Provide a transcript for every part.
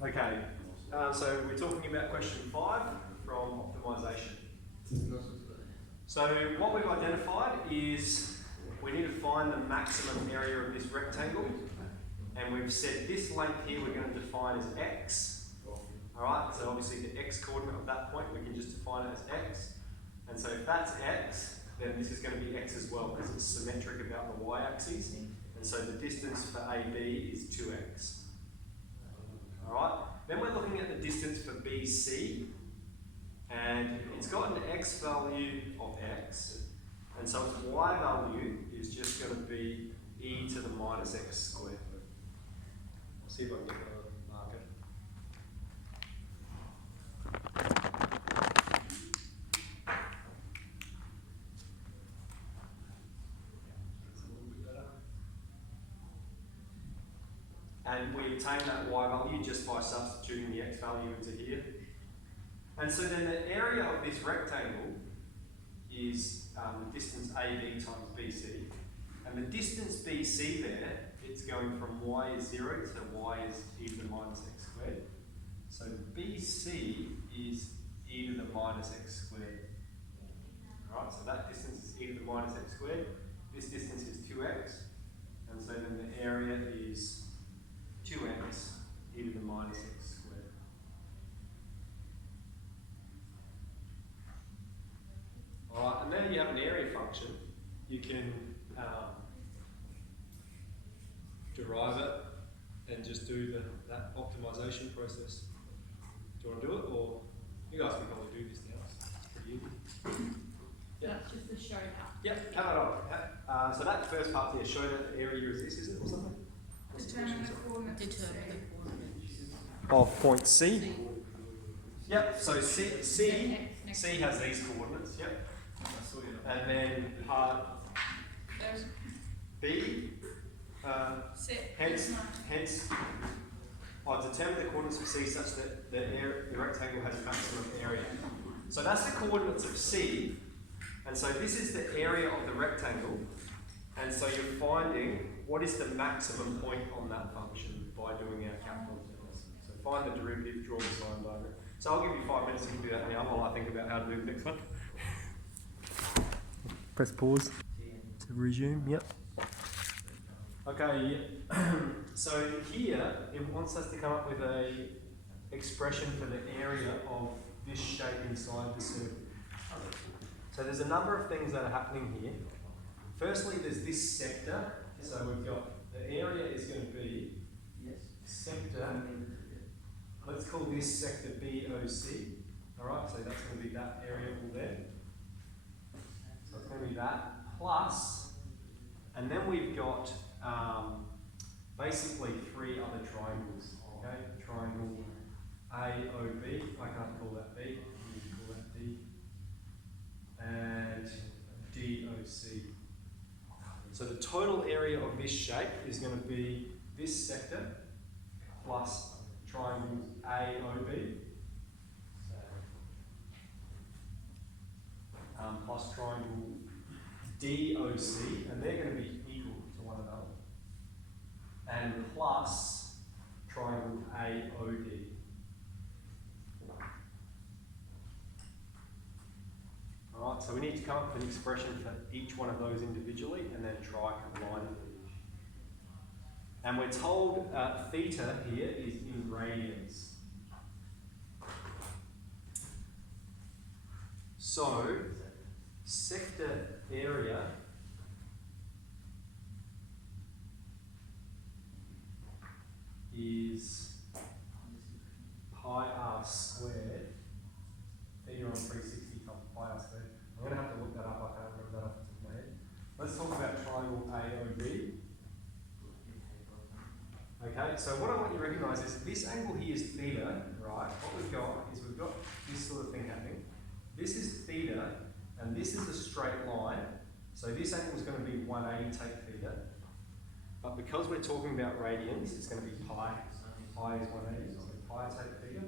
Okay, so we're talking about question 5 from optimisation. So what we've identified is we need to find the maximum area of this rectangle, and we've said this length here we're going to define as x. Alright, so obviously the x coordinate of that point we can just define it as x. And so if that's x, then this is going to be x as well because it's symmetric about the y-axis. And so the distance for AB is 2x. Alright, then we're looking at the distance for BC, and it's got an x value of x, and so its y value is just going to be e to the minus x squared. I'll see if I can get a marker. And we obtain that y value just by substituting the x value into here. And so then the area of this rectangle is the distance AB times BC. And the distance BC there, it's going from y is 0 to y is e to the minus x squared. So BC is e to the minus x squared. Alright, so that distance is e to the minus x squared. This distance is 2x. And so then the area is 2x e to the minus x squared. Alright, and then you have an area function. You can derive it and just do that optimisation process. Do you want to do it, or you guys can probably do this now? It's pretty easy. Yeah. That's just the show now. Yep, come on. So that first part here, show that the area is this, is it, or something? Determine the coordinates. Of point C. Yep, so C has these coordinates, yep. And then part B, hence, I determine the coordinates of C such that the rectangle has maximum area. So that's the coordinates of C, and so this is the area of the rectangle, and so you're finding what is the maximum point on that function by doing our calculus. So find the derivative, draw the sign diagram. So I'll give you 5 minutes to do that now while I think about how to do the next one. Press pause to resume, yep. Okay, so here it wants us to come up with a expression for the area of this shape inside the circle. So there's a number of things that are happening here. Firstly, there's this sector. So we've got the area is going to be sector. Let's call this sector BOC. Alright, so that's going to be that area all there. So it's going to be that plus, and then we've got basically 3 other triangles. Okay, triangle AOB, I can't call that B, you can call that D, and DOC. So the total area of this shape is going to be this sector plus triangle AOB plus triangle DOC, and they're going to be equal to one another, and plus triangle AOD. Alright, so we need to come up with an expression for each one of those individually and then try combine them. And we're told theta here is in radians. So, sector area is pi r squared. Theta on 360 times pi r squared. I'm going to have to look that up, I can't remember that off the top of my head. Let's talk about triangle AOB. Okay, so what I want you to recognise is this angle here is theta, right? What we've got is we've got this sort of thing happening. This is theta, and this is a straight line. So this angle is going to be 180 take theta. But because we're talking about radians, it's going to be pi. Pi is 180, so pi take theta.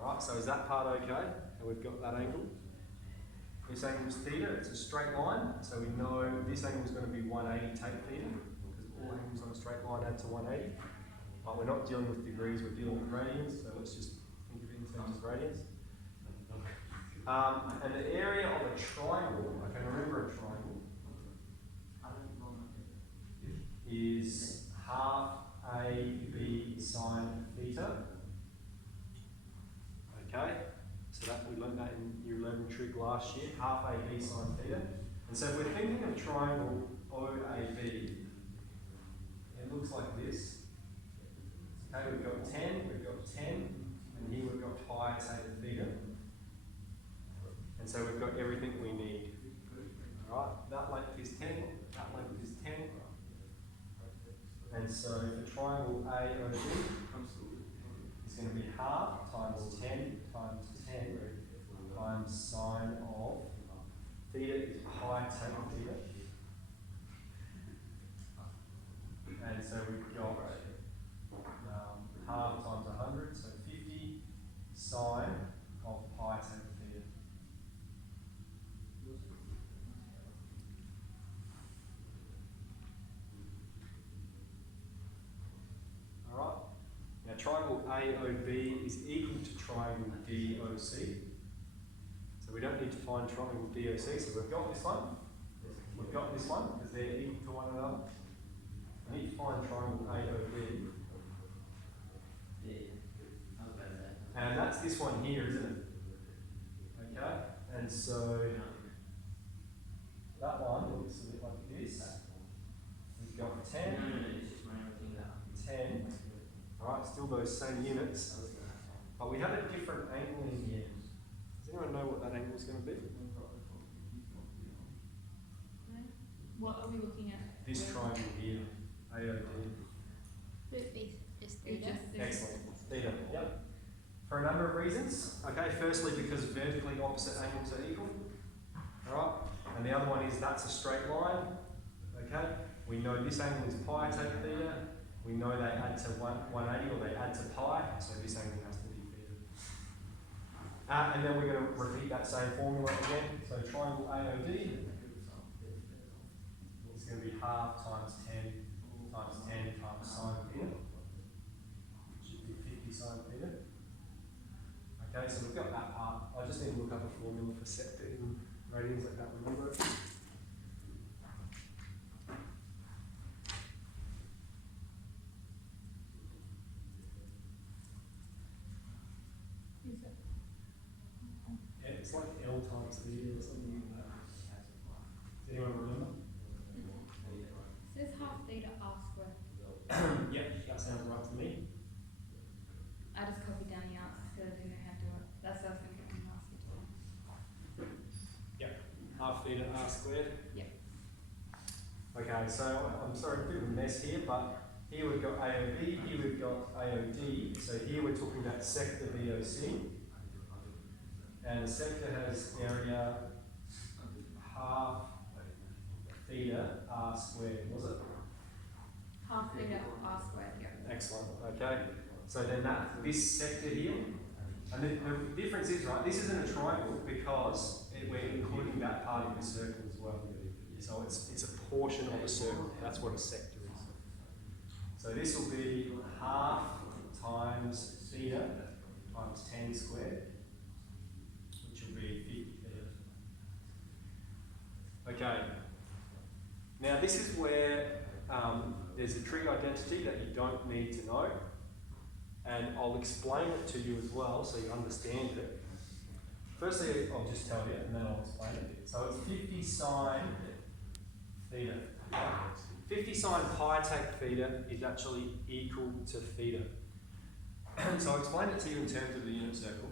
Alright, so is that part okay? And we've got that angle. This angle is theta, it's a straight line, so we know this angle is going to be 180 take theta, because all angles on a straight line add to 180. But we're not dealing with degrees, we're dealing with radians, so let's just think of it in terms of radians. And the area of a triangle, I can remember a triangle, is half AB sine theta. Okay, so that we learned that in year 11 trig last year, half AB sine theta. And so if we're thinking of triangle OAB, it looks like this. Okay, we've got 10, and here we've got pi theta theta. And so we've got everything we need. Alright, that length is 10, that length is 10. And so for triangle AOB, it's going to be half times 10 times 10 times sine of theta is pi theta theta. And so we've got half times 100, so 50 sine of pi theta theta. Alright, now triangle AOB is equal to triangle DOC. So we don't need to find triangle DOC, so we've got this one, because they're equal to one another. We need to find triangle AOB. And that's this one here, isn't it? Okay, and so that one looks a bit like this. We've got 10, 10, alright, still those same units, but we have a different angle in here. Does anyone know what that angle is going to be? What are we looking at? This triangle here, AOD. Just theta. Excellent, theta, yep. For a number of reasons. Okay, firstly because vertically opposite angles are equal. Alright, and the other one is that's a straight line. Okay, we know this angle is pi theta theta. We know they add to 180 or they add to pi, so this angle has to be theta. And then we're going to repeat that same formula again. So triangle AOD is going to be half times 10 times 10 times sine theta. Should be 50 sine theta. Okay, so we've got that part. I just need to look up a formula for sector in radians, I can't remember it. Yeah, it's like L times theta or something like that. Does anyone remember? It says half theta r squared. Yep, that sounds right to me. I just copied down the answer so I didn't know how to do it. That's what I was going to get when I asked you to. Yep, half theta r squared. Yep. Okay, so I'm sorry, a bit of a mess here, but here we've got AOB, here we've got AOD. So here we're talking about sector VOC. And the sector has area half theta r squared, was it? Half theta r squared, yep. Excellent, okay. So then this sector here, and the difference is, right, this isn't a triangle because we're including that part of the circle as well. So it's a portion of a circle, that's what a sector is. So this will be half times theta times 10 squared, which will be 50 theta. Okay, now this is where there's a trig identity that you don't need to know. And I'll explain it to you as well so you understand it. Firstly, I'll just tell you and then I'll explain it. So it's 50 sine theta. 50 sine pi theta theta is actually equal to theta. So I'll explain it to you in terms of the unit circle.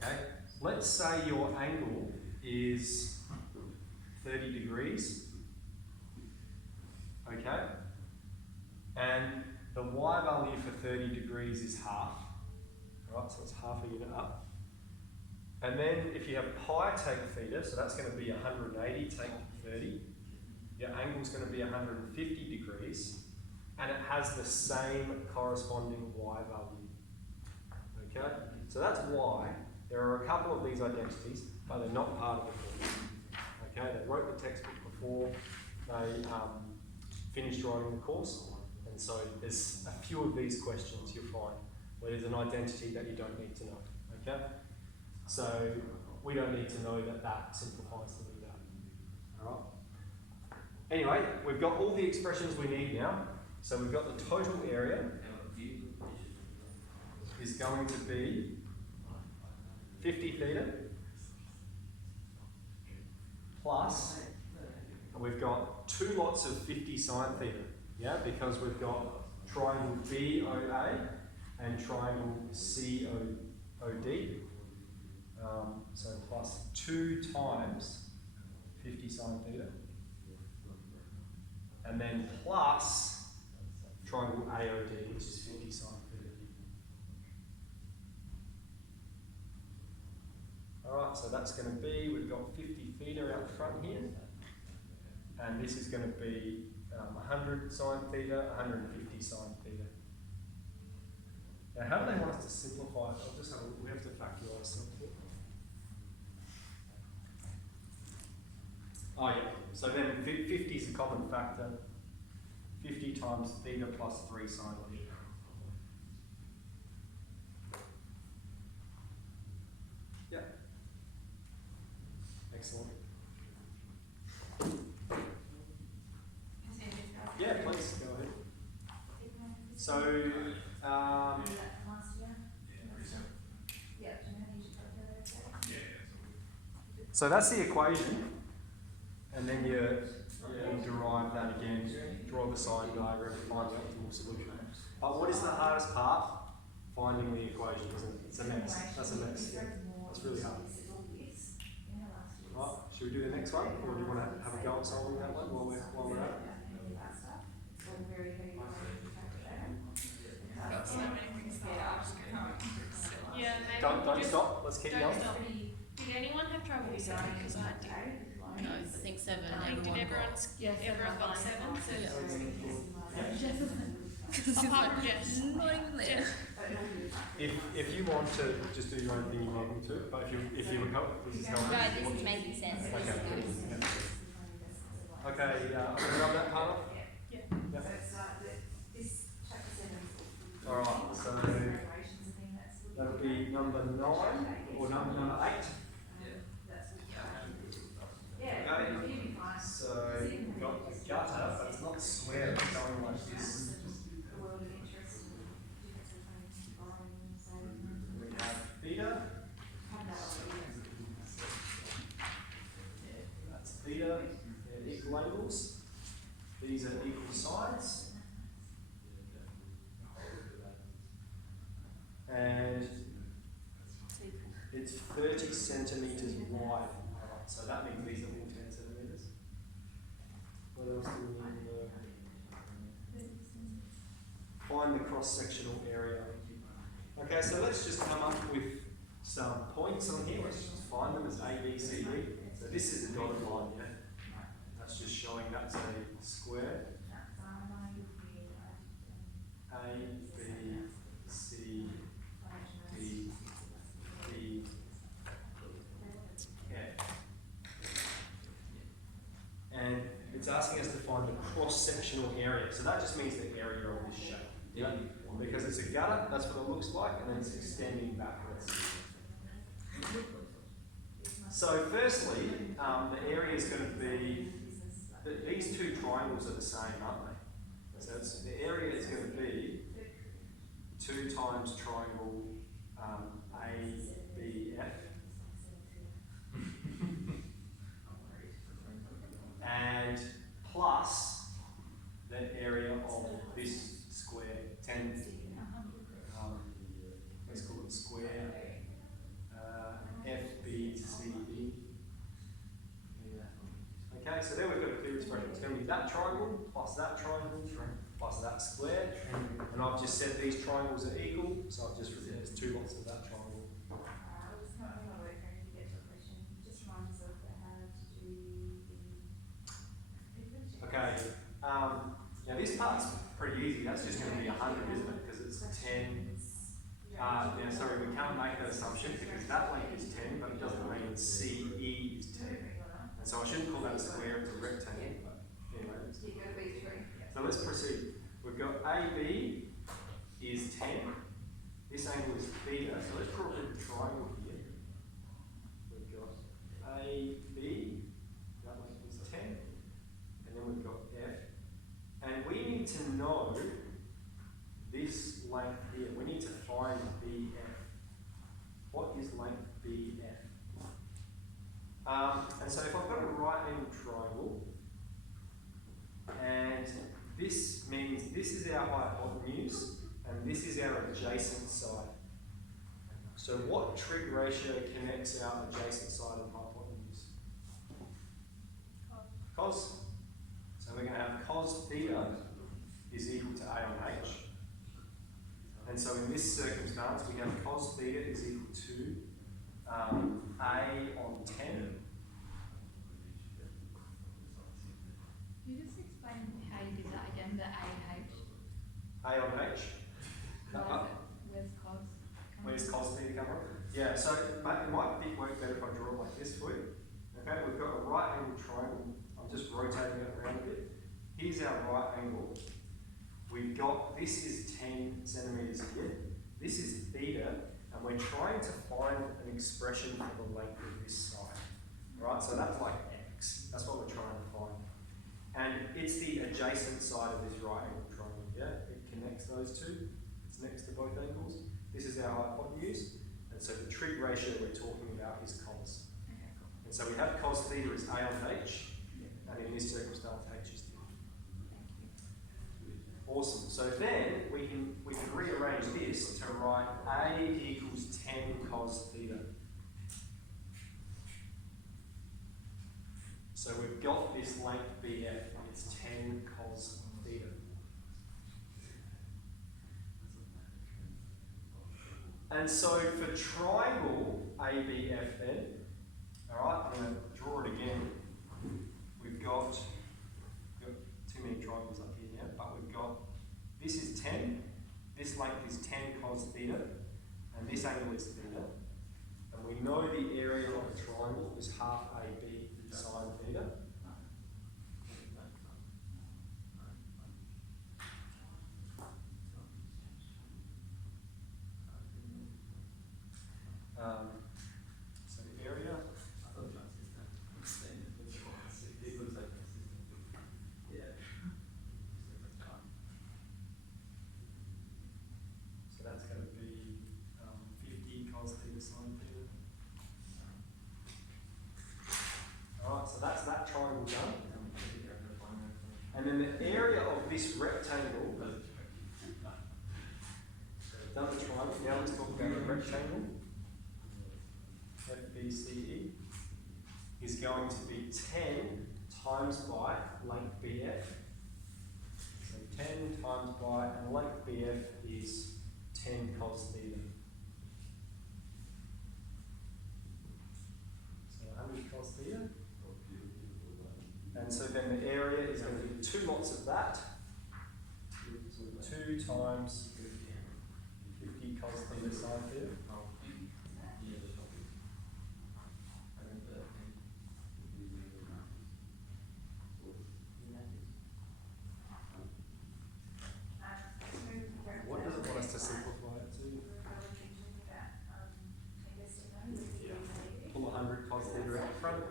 Okay, let's say your angle is 30 degrees. Okay, and the y value for 30 degrees is half, right? So it's half a unit up. And then if you have pi take theta, so that's going to be 180 take 30, your angle's going to be 150 degrees, and it has the same corresponding y value. Okay? So that's why there are a couple of these identities, but they're not part of the course. Okay? They wrote the textbook before they finished writing the course. And so there's a few of these questions you'll find where there's an identity that you don't need to know, okay? So we don't need to know that that simplifies to be that, all right? Anyway, we've got all the expressions we need now. So we've got the total area is going to be 50 theta plus, and we've got two lots of 50 sine theta, yeah, because we've got triangle BOA and triangle COD. So plus 2 times 50 sine theta, and then plus triangle AOD, which is 50 sine theta. Alright, so that's going to be, we've got 50 theta out front here, and this is going to be 100 sine theta, 150 sine theta. Now, how do they want us to simplify it? I'll just have we have to factorise something. Oh yeah, so then 50 is a common factor. 50 times theta plus 3 sine theta. Yeah. Excellent. Yeah, please, go ahead. So, so that's the equation, and then you derive that again, draw the sine diagram, find the optimal solution. But what is the hardest part? Finding the equation, isn't it? It's a mess. That's a mess. Yeah. That's really hard. Right, should we do the next one, or do you want to have a go at solving that one while we're at it? Yeah, maybe Don't stop. Let's keep don't going. stop. Did anyone have trouble with 7? Because I did. No, I think 7. Did everyone got 7? Apart from Jess. Not even there. If you want to just do your own thing, you're welcome to. But if you would help, this is how. No, this is making sense. Okay. This is good. Yeah. Okay. I'm going to rub that part off. Yeah. Yeah. All right. So that'll be number 9 or number 8. Okay. So we've got the gutter, but it's not square. It's going like this. We have theta. That's theta. They're equal angles. These are equal sides. And it's 30 centimetres wide. Alright, so that means these are all 10 centimetres. What else do we need to know? Find the cross-sectional area. Okay, so let's just come up with some points on here. Let's just find them as A, B, C, D. So this is a dotted line, yeah? That's just showing that's a square. A, B, C, D, E, F. And it's asking us to find the cross-sectional area. So that just means the area of this shape. Yeah? Because it's a gutter, that's what it looks like, and then it's extending backwards. So firstly, the area is going to be, these two triangles are the same, aren't they? So the area is going to be 2 times triangle ABF. And plus the area of this square, 10, let's call it square FBCD. Okay, so there we've got a clear expression. It's going to be that triangle plus that triangle plus that square. And I've just said these triangles are equal, so I've just written there's 2 lots of that triangle. Okay, now this part's pretty easy. That's just going to be 100, isn't it? Because it's 10. Sorry, we can't make that assumption because that length is 10, but it doesn't mean CE is 10. And so I shouldn't call that a square, it's a rectangle. But anyway, so let's proceed. We've got AB is 10. This angle is theta, so let's draw a little triangle here. We've got AB, that length is 10, and then we've got F. And we need to know this length here. We need to find BF. What is length BF? And so if I've got a right angle triangle, and this means this is our hypotenuse, and this is our adjacent side. So what trig ratio connects our adjacent side and hypotenuse? Cos. So we're going to have cos theta is equal to A on H. And so in this circumstance, we have cos theta is equal to A on 10. Can you just explain how you did that again, the A and H? A on H. Where's cos? Where's cos theta come from? Yeah, so it might work better if I draw it like this for you. Okay, we've got a right angle triangle. I'm just rotating it around a bit. Here's our right angle. We've got, this is 10 centimetres here. This is theta, and we're trying to find an expression for the length of this side. Right, so that's like x. That's what we're trying to find. And it's the adjacent side of this right angle triangle, yeah? It connects those two. It's next to both angles. This is our hypotenuse. And so the trig ratio we're talking about is cos. Okay, cool. And so we have cos theta is A on H, and in this circumstance, H is theta. Awesome. So then we can rearrange this to write A equals 10 cos theta. So we've got this length BF, and it's 10 cos theta. And so for triangle ABF then, alright, I'm going to draw it again. We've got too many triangles up here now, but we've got, this is 10, this length is 10 cos theta, and this angle is theta. And we know the area of a triangle is half AB sine theta. So the area. So that's going to be 50 cos theta sine theta. Alright, so that's that triangle done. And then the area of this rectangle, so we've done the triangle, now let's talk about the rectangle. FBCE is going to be 10 times by length BF. So 10 times by, and length BF is 10 cos theta. So 100 cos theta. And so then the area is going to be 2 lots of that. So 2 times 50 cos theta sine theta. What does it want us to simplify it to? Pull 100 cos theta out front.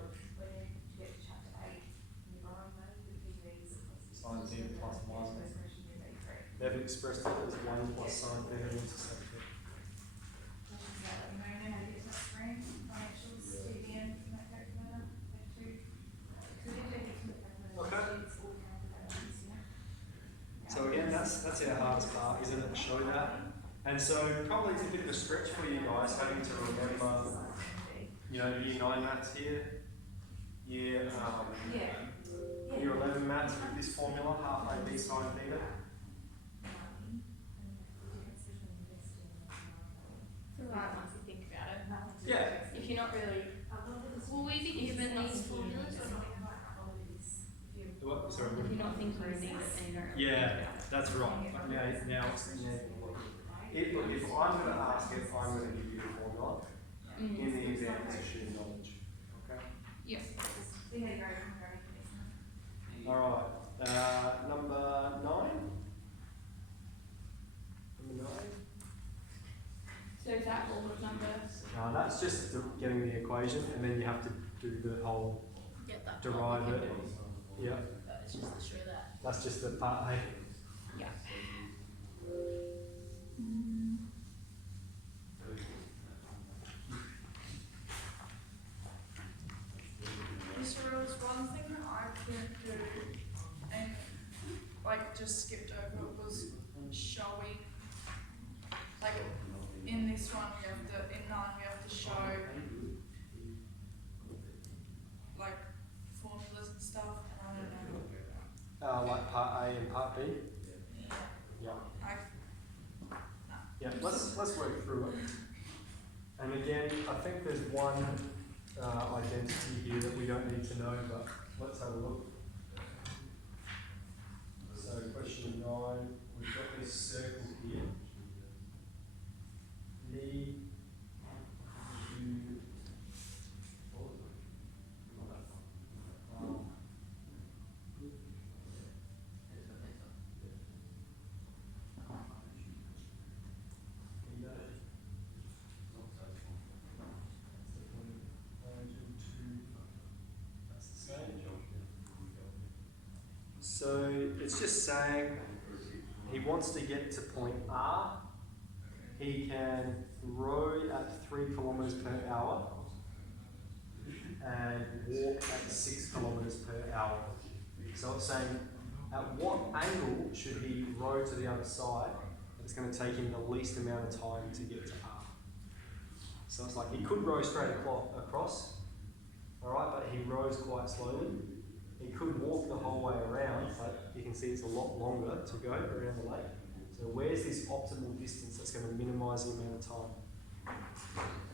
Sine theta plus minus. They've expressed it as 1 plus sine theta into sine theta. Okay. So again, that's our hardest part, isn't it, to show that? And so probably it's a bit of a stretch for you guys having to remember, you know, year 9 maths here, year 11 maths with this formula, half AB sine theta. It's alright once you think about it. Yeah. If you're not really, will we be given these formulas or not? What? Sorry, If you're not thinking of these, then you don't really yeah, think about it. that's right. But now look, if I'm going to ask it, I'm going to give you the formula. In the exam, it's assumed knowledge. Okay? Yes. Alright, number 9. that's just getting the equation, and then you have to do the whole Get that. derive it. Yeah, It's just to show that. that's just the part A. Yeah. Mr. Rose, one thing that I couldn't do and like just skipped over was showing, like in this one we have to, in 9 we have to show like formulas and stuff, and I don't know how to do that. Like part A and part B. Yeah. Yeah. Yeah. Let's work through it. And again, I think there's one identity here that we don't need to know, but let's have a look. So question 9, we've got this circle here. P, Q, so it's just saying he wants to get to point R. He can row at 3 kilometers per hour and walk at 6 kilometers per hour. So it's saying at what angle should he row to the other side? It's going to take him the least amount of time to get to R. So it's like he could row straight across, all right, but he rows quite slowly. He could walk the whole way around, but you can see it's a lot longer to go around the lake. So where's this optimal distance that's going to minimise the amount of time?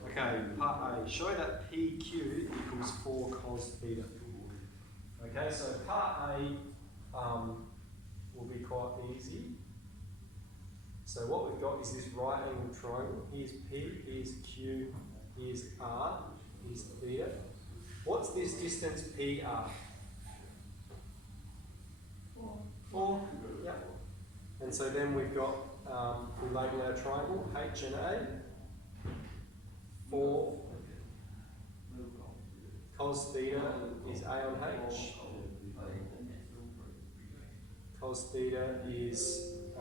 Okay, part A, show that PQ equals 4 cos theta. Okay, so part A will be quite easy. So what we've got is this right angle triangle. Here's P, here's Q, here's R, here's theta. What's this distance PR? 4. Yeah. And so then we've got, we label our triangle, H and A. 4 cos theta is A on H. Cos theta is A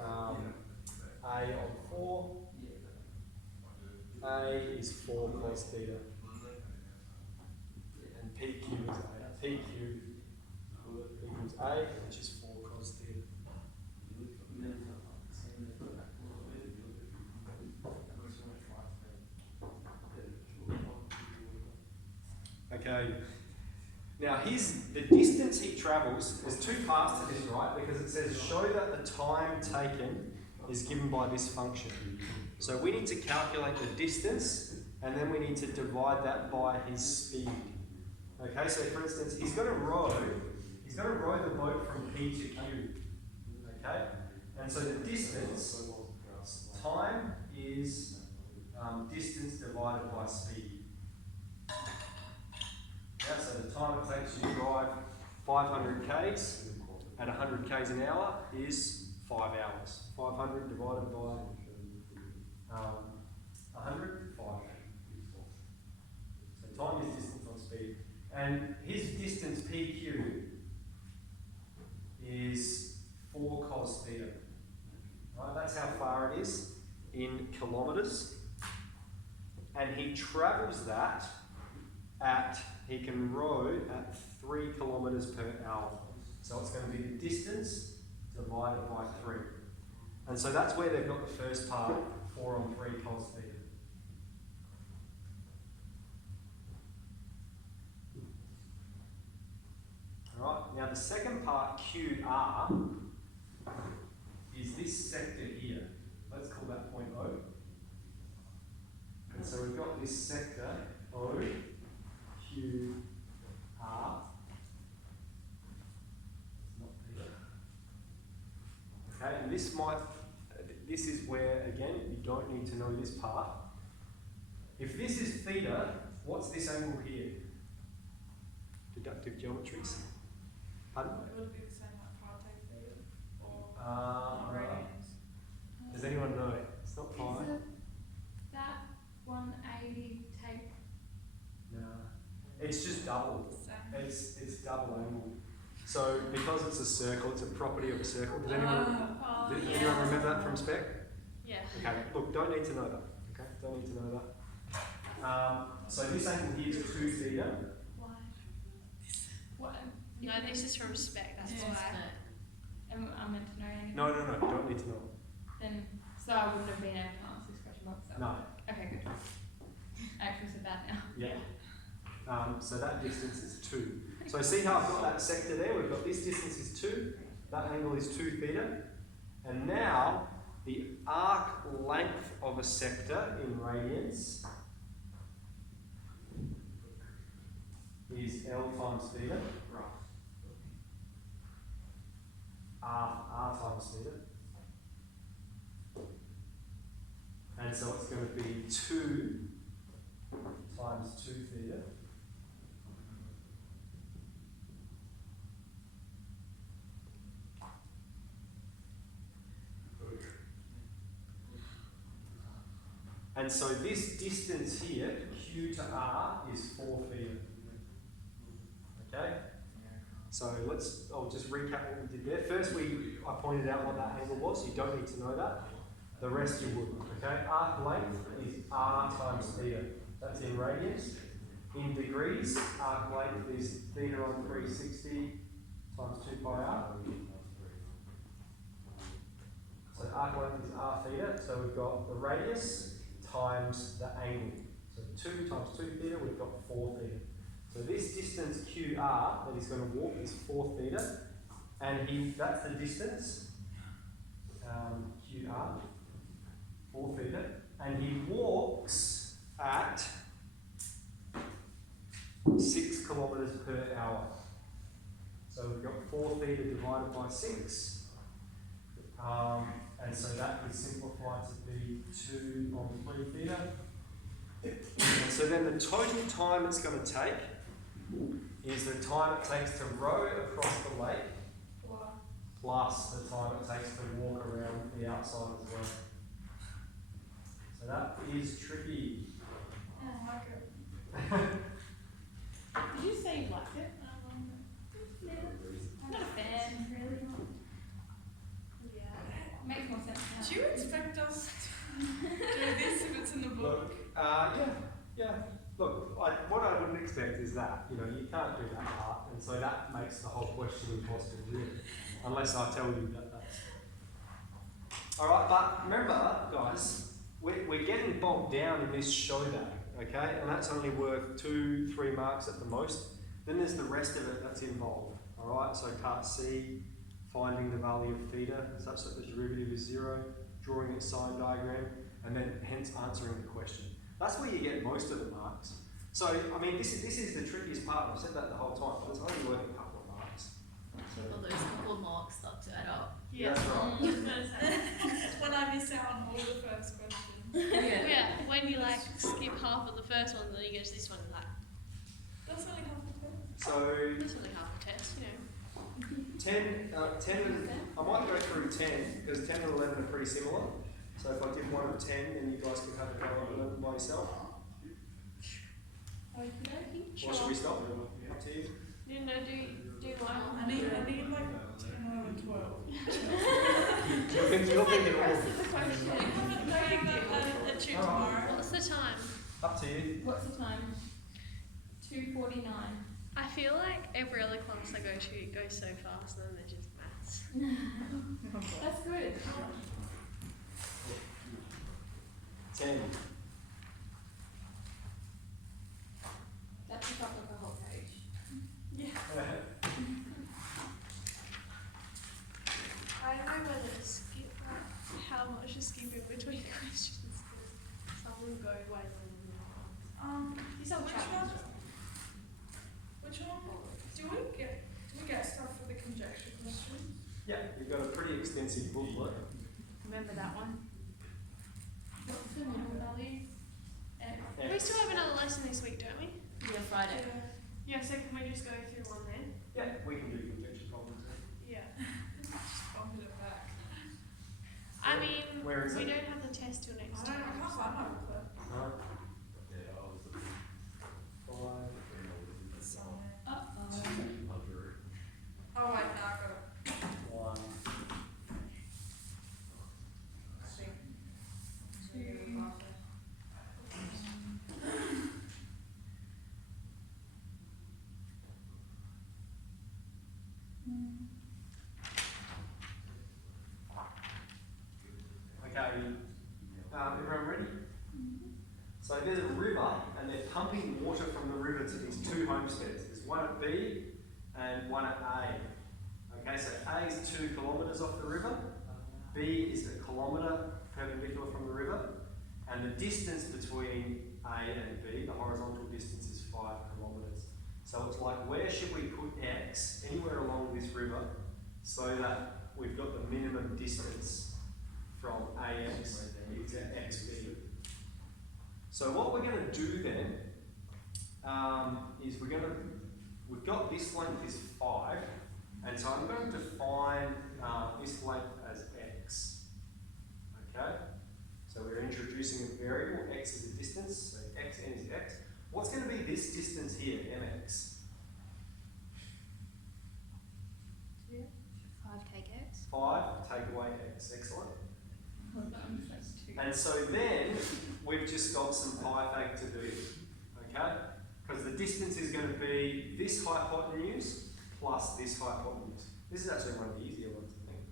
on 4. A is 4 cos theta. And PQ is A. PQ equals A, which is 4 cos theta. Okay. Now the distance he travels, there's 2 parts to this, right? Because it says show that the time taken is given by this function. So we need to calculate the distance, and then we need to divide that by his speed. Okay, so for instance, he's going to row the boat from P to Q. Okay? And so the distance, time is distance divided by speed. Yeah, so the time it takes you to drive 500 k's at 100 k's an hour is 5 hours. 500 divided by 100, 5. So time is distance on speed. And his distance PQ is 4 cos theta. Right, that's how far it is in kilometres. And he travels that he can row at 3 kilometres per hour. So it's going to be the distance divided by 3. And so that's where they've got the first part, 4 on 3 cos theta. Alright, now the second part, QR, is this sector here. Let's call that point O. And so we've got this sector, O, Q, R. Okay, and this is where, again, you don't need to know this part. If this is theta, what's this angle here? Deductive geometries. Pardon? It would be the same like pi take theta or radians. Does anyone know? It's not pi. Is it that 180 take double. Same. It's double angle. So because it's a circle, it's a property of a circle. Does anyone, anyone remember that from spec? Yeah. Okay, look, don't need to know that. Okay, don't need to know that. So this angle here is 2 theta. Why? What? No, this is from spec, that's Yeah. why. I'm meant to know anything? No, don't need to know. Then, so I wouldn't have been able to answer this question myself? No. Okay, good. I actually said that now. Yeah. So that distance is 2. So see how I've got that sector there? We've got this distance is 2, that angle is 2 theta. And now the arc length of a sector in radians is L times theta. R times theta. And so it's going to be 2 times 2 theta. And so this distance here, Q to R, is 4 theta. Okay? So I'll just recap what we did there. First, I pointed out what that angle was. You don't need to know that. The rest you would. Okay? Arc length is R times theta. That's in radians. In degrees, arc length is theta on 360 times 2 pi r. So arc length is r theta. So we've got the radius times the angle. So 2 times 2 theta, we've got 4 theta. So this distance QR that he's going to walk is 4 theta, and that's the distance, QR, 4 theta, and he walks at 6 kilometres per hour. So we've got 4 theta divided by 6, and so that is simplified to be 2 on 3 theta. And so then the total time it's going to take is the time it takes to row across the lake plus the time it takes to walk around the outside as well. So that is tricky. I like it. Did you say you liked it? I'm not a fan, really. Yeah. It makes more sense now. Do you expect us to do this if it's in the book? Look, yeah. Look, what I wouldn't expect is that, you can't do that part, and so that makes the whole question impossible, really, unless I tell you that that's... Alright, but remember, guys, we're getting bogged down in this show that, okay, and that's only worth 2-3 marks at the most. Then there's the rest of it that's involved, alright, so part C, finding the value of theta such that the derivative is 0, drawing its sign diagram, and then hence answering the question. That's where you get most of the marks. So, I mean, this is the trickiest part. I've said that the whole time, but it's only worth a couple of marks. All those couple of marks start to add up. Yeah, that's right. That's when I miss out on all the first questions. Yeah, when you skip half of the first one, then you get to this one and That's only half the test. So, that's only half the test, 10 and, I might go through 10, because 10 and 11 are pretty similar. So if I did one of 10, then you guys could have a go at 11 by yourself. Okey-dokey. Or should we stop? Up to you. No, do one. I need like 10, 11, 12. You're thinking all of What's it. the question? I have a tune tomorrow. What's the time? Up to you. What's the time? 2:49. I feel like every other class I go to, it goes so fast and then they're just maths. That's good. 10. That took up like a whole page. I don't know whether to skip, how much to skip in between questions. Some will go way longer. Which one? Which one? Do we get stuff for the conjecture questions? Yeah, you've got a pretty extensive booklet. Remember that one? What's the middle value? We still have another lesson this week, don't we? Yeah, Friday. Yeah, so can we just go through one then? Yeah, we can do conjecture problems. Yeah. Just bumping it back. I mean, Where is we it? don't have the test till next I time. can't find my booklet. Right. 5. Sorry. difference of these two homesteads. There's one at B and one at A. Okay, so A is 2 kilometres off the river, B is a kilometre perpendicular from the river, and the distance between A and B, the horizontal distance, is 5 kilometres. So it's like, where should we put X anywhere along this river so that we've got the minimum distance from AX to XB? So what we're going to do then is we've got this length is 5, and so I'm going to define this length as X. Okay? So we're introducing a variable, X is a distance, so Xn is X. What's going to be this distance here, Mx? 5 take X. 5, take away X, excellent. Hold on, that's 2. And so then, we've just got some Pythag to do, okay? Because the distance is going to be this hypotenuse plus this hypotenuse. This is actually one of the easier ones, I think.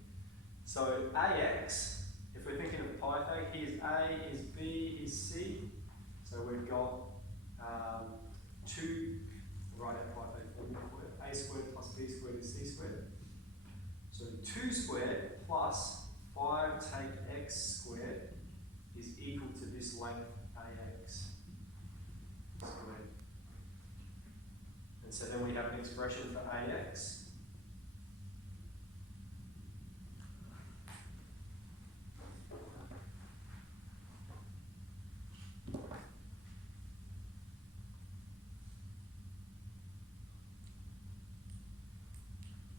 So AX, if we're thinking of Pythag, here's A, here's B, here's C. So we've got 2, write out Pythag formula for it. A squared plus B squared is C squared. So 2 squared plus 5 take X squared is equal to this length AX squared. And so then we have an expression for AX.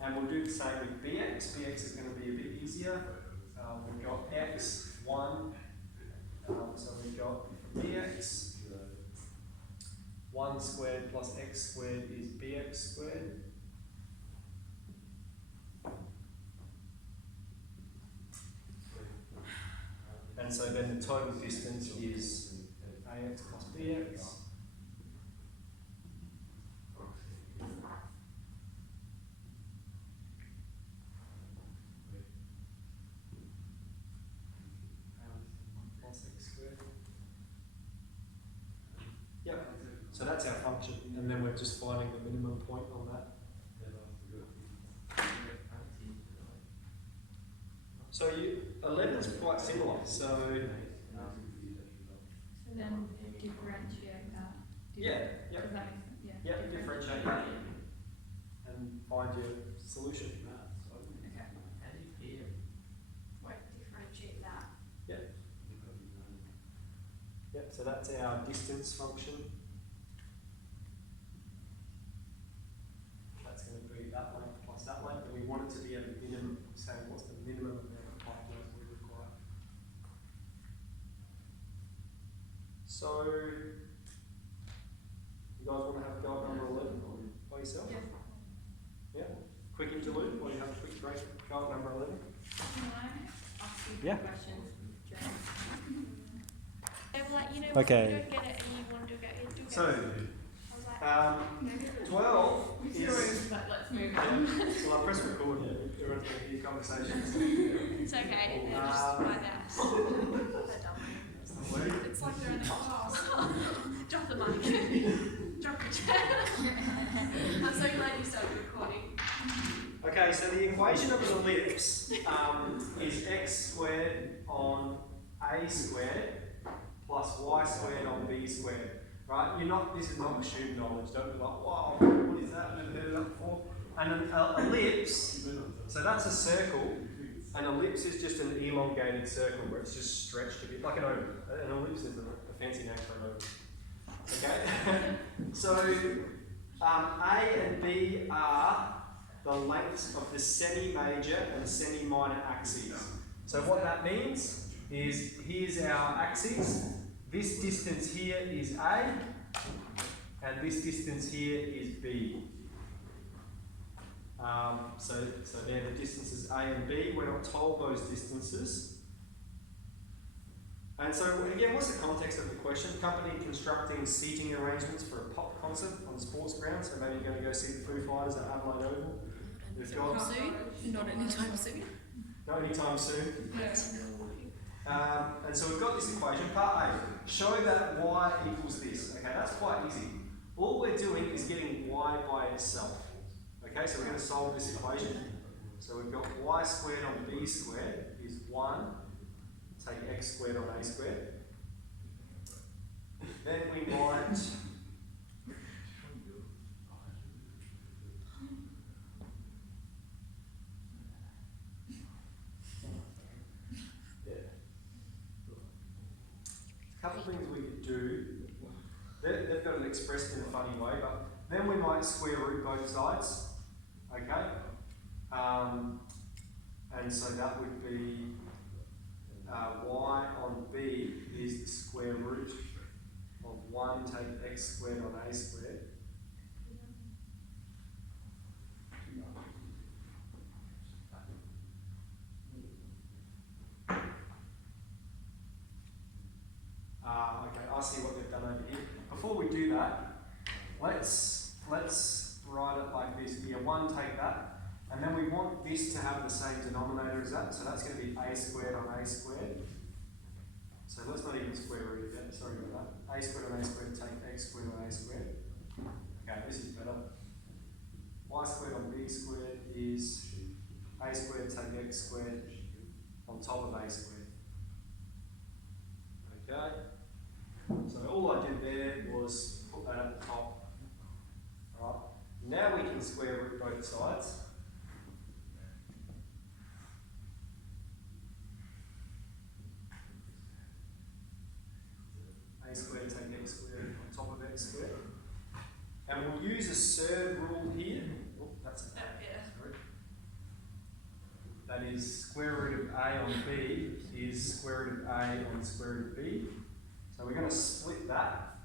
And we'll do the same with BX. BX is going to be a bit easier. We've got X1, so we've got BX. 1 squared plus X squared is BX squared. And so then the total distance is AX plus BX. Yep, so that's our function, and then we're just finding the minimum point on that. So 11 is quite similar, so then differentiate that. yeah, yep. Does that make sense? Yeah. Yep, differentiate that and find your solution. Okay. Wait, differentiate that. Yep, so that's our distance function. That's going to be that length plus that length, and we want it to be at a minimum, saying what's the minimum amount of pipelines we require. So, you guys want to have go at number 11 by yourself? Yeah. Yeah? Quick interlude, or you have a quick break, go at number 11? Can I ask you Yeah. questions, James? They were like, you know, Okay. when you don't get it and you want to get it, do get So, it. I was like, 12 is... Let's move on. Well, I press record, everyone's going to hear conversations. it's okay, they'll just find out. It's like they're in the class. Drop the mic. Drop the chair. I'm so glad you started recording. Okay, so the equation of an ellipse is x squared on a squared plus y squared on b squared. Right? This is not assumed knowledge. Don't be like, wow, what is that? I've never heard of that before. And an ellipse, so that's a circle. An ellipse is just an elongated circle where it's just stretched a bit, like an oval. An ellipse is a fancy name for an oval. Okay? So, A and B are the lengths of the semi-major and semi-minor axes. So what that means is, here's our axes. This distance here is A, and this distance here is B. So they're the distances A and B. We're not told those distances. And so again, what's the context of the question? Company constructing seating arrangements for a pop concert on the sports ground. So maybe you're going to go see the Foo Fighters at Adelaide Oval. They've got Soon? Not anytime soon. not anytime soon. Yeah. And so we've got this equation. Part A, show that y equals this. Okay, that's quite easy. all we're doing is getting y by itself. Okay, so we're going to solve this equation. So we've got y squared on b squared is 1, take x squared on a squared. Then we might a couple of things we could do. They've got it expressed in a funny way, but then we might square root both sides. Okay? And so that would be y on b is the square root of 1 take x squared on a squared. Okay, I see what they've done over here. Before we do that, let's write it like this here. 1 take that, and then we want this to have the same denominator as that. So that's going to be a squared on a squared. So let's not even square root it yet. Sorry about that. A squared on a squared take x squared on a squared. Okay, this is better. Y squared on b squared is a squared take x squared on top of a squared. Okay. So all I did there was put that at the top. Right. Now we can square root both sides. A squared take x squared on top of x squared. And we'll use a surd rule here. Oh, that's an A. Sorry. That is square root of a on b is square root of a on square root of b. So we're going to split that.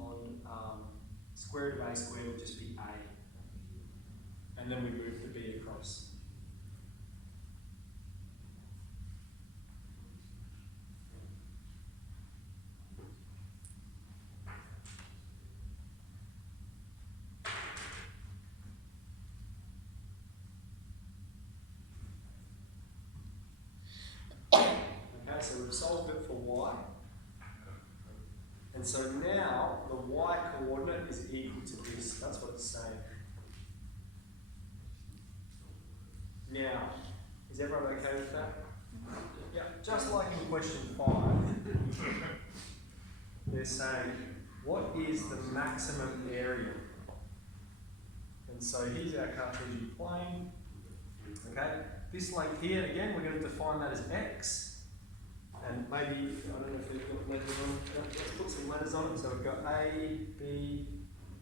On square root of a squared will just be a. And then we move the b across. So we've solved it for y. And so now the y coordinate is equal to this. That's what it's saying. Now, is everyone okay with that? Yeah, just like in question 5, they're saying, what is the maximum area? And so here's our Cartesian plane. Okay, this length here, again, we're going to define that as x. And maybe, I don't know if they've got letters on it. Let's put some letters on it. So we've got A, B,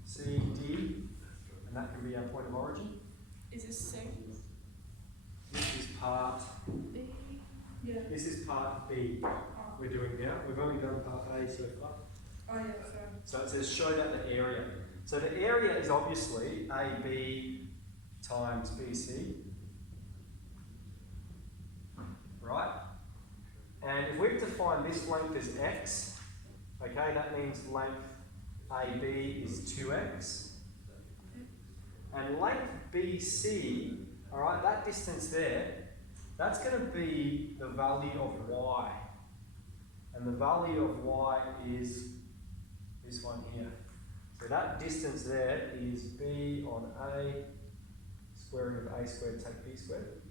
C, D, and that can be our point of origin. Is this C? This is part B. Yeah. This is part B. We're doing now. We've only done part A so far. Oh yeah, fair. So it says show that the area. So the area is obviously AB times BC. Right? And if we've defined this length as x, okay, that means length AB is 2x. And length BC, alright, that distance there, that's going to be the value of y. And the value of y is this one here. So that distance there is b on a square root of a squared take b squared.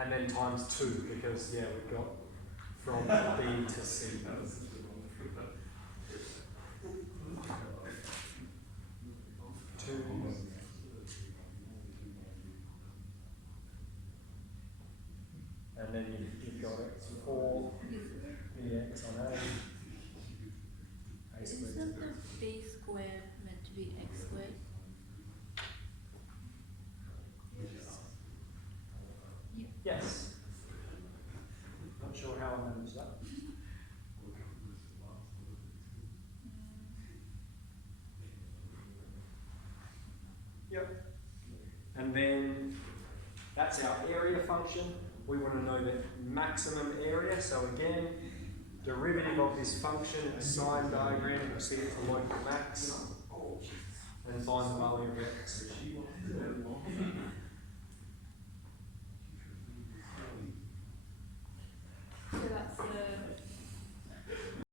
And then times 2, because, yeah, we've got from B to C. 2. And then you've got it 4 bx on a squared. Isn't the b squared meant to be x squared? Yes. Not sure how I managed that. Yep. And then that's our area function. We want to know the maximum area. So again, derivative of this function in the sign diagram, we see it's a local max. And find the value of x.